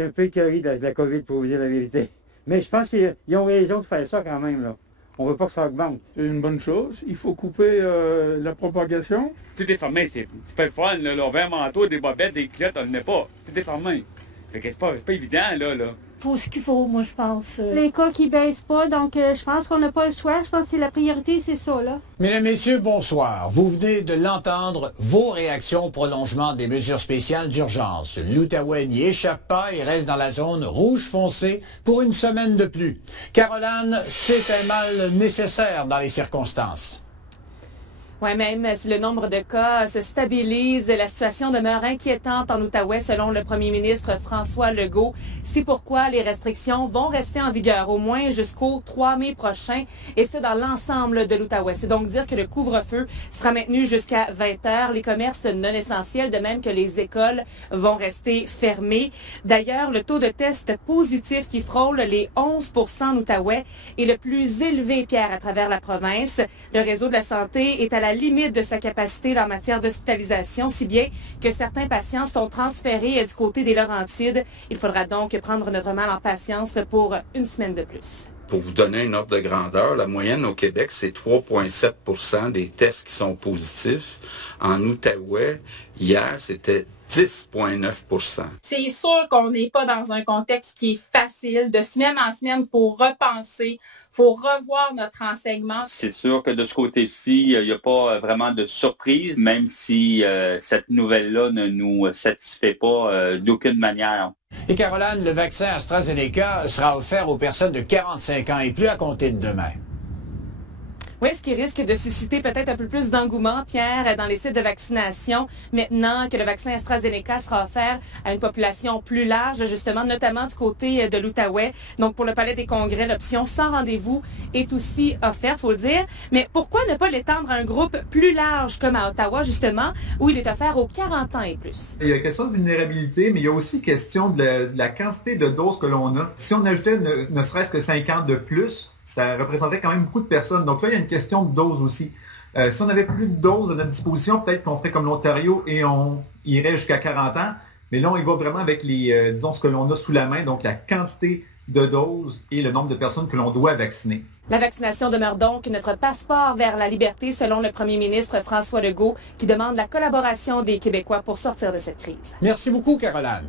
suis un peu écœuré de la COVID, pour vous dire la vérité. Mais je pense qu'ils ont raison de faire ça quand même, là. On ne veut pas que ça augmente. C'est une bonne chose. Il faut couper la propagation. Tout est fermé, c'est pas le fun, là. On veut un manteau, des bobettes, des culottes, on n'en a pas. Tout est fermé. Fait que c'est pas évident, là. Faut ce qu'il faut, moi, je pense. Les cas qui baissent pas, donc je pense qu'on n'a pas le choix. Je pense que la priorité, c'est ça, là. Mesdames, Messieurs, bonsoir. Vous venez de l'entendre, vos réactions au prolongement des mesures spéciales d'urgence. L'Outaouais n'y échappe pas et reste dans la zone rouge foncé pour une semaine de plus. Caroline, c'est un mal nécessaire dans les circonstances. Oui, même si le nombre de cas se stabilise, la situation demeure inquiétante en Outaouais selon le premier ministre François Legault. C'est pourquoi les restrictions vont rester en vigueur au moins jusqu'au 3 mai prochain et ce dans l'ensemble de l'Outaouais. C'est donc dire que le couvre-feu sera maintenu jusqu'à 20 heures. Les commerces non essentiels, de même que les écoles, vont rester fermés. D'ailleurs, le taux de tests positifs qui frôle les 11 % en Outaouais est le plus élevé, Pierre, à travers la province. Le réseau de la santé est à la limite de sa capacité en matière d'hospitalisation, si bien que certains patients sont transférés du côté des Laurentides. Il faudra donc prendre notre mal en patience pour une semaine de plus. Pour vous donner une ordre de grandeur, la moyenne au Québec, c'est 3,7 % des tests qui sont positifs. En Outaouais, hier, c'était 10,9 %. C'est sûr qu'on n'est pas dans un contexte qui est facile. De semaine en semaine, il faut repenser, il faut revoir notre enseignement. C'est sûr que de ce côté-ci, il n'y a pas vraiment de surprise, même si cette nouvelle-là ne nous satisfait pas d'aucune manière. Et Caroline, le vaccin AstraZeneca sera offert aux personnes de 45 ans et plus à compter de demain. Oui, ce qui risque de susciter peut-être un peu plus d'engouement, Pierre, dans les sites de vaccination, maintenant que le vaccin AstraZeneca sera offert à une population plus large, justement, notamment du côté de l'Outaouais. Donc, pour le Palais des Congrès, l'option sans rendez-vous est aussi offerte, faut le dire. Mais pourquoi ne pas l'étendre à un groupe plus large, comme à Ottawa, justement, où il est offert aux 40 ans et plus? Il y a question de vulnérabilité, mais il y a aussi question de la quantité de doses que l'on a. Si on ajoutait ne serait-ce que 50 de plus, ça représenterait quand même beaucoup de personnes. Donc là, il y a une question de dose aussi. Si on avait plus de doses à notre disposition, peut-être qu'on ferait comme l'Ontario et on irait jusqu'à 40 ans. Mais là, on y va vraiment avec disons, ce que l'on a sous la main, donc la quantité de doses et le nombre de personnes que l'on doit vacciner. La vaccination demeure donc notre passeport vers la liberté, selon le premier ministre François Legault, qui demande la collaboration des Québécois pour sortir de cette crise. Merci beaucoup, Caroline.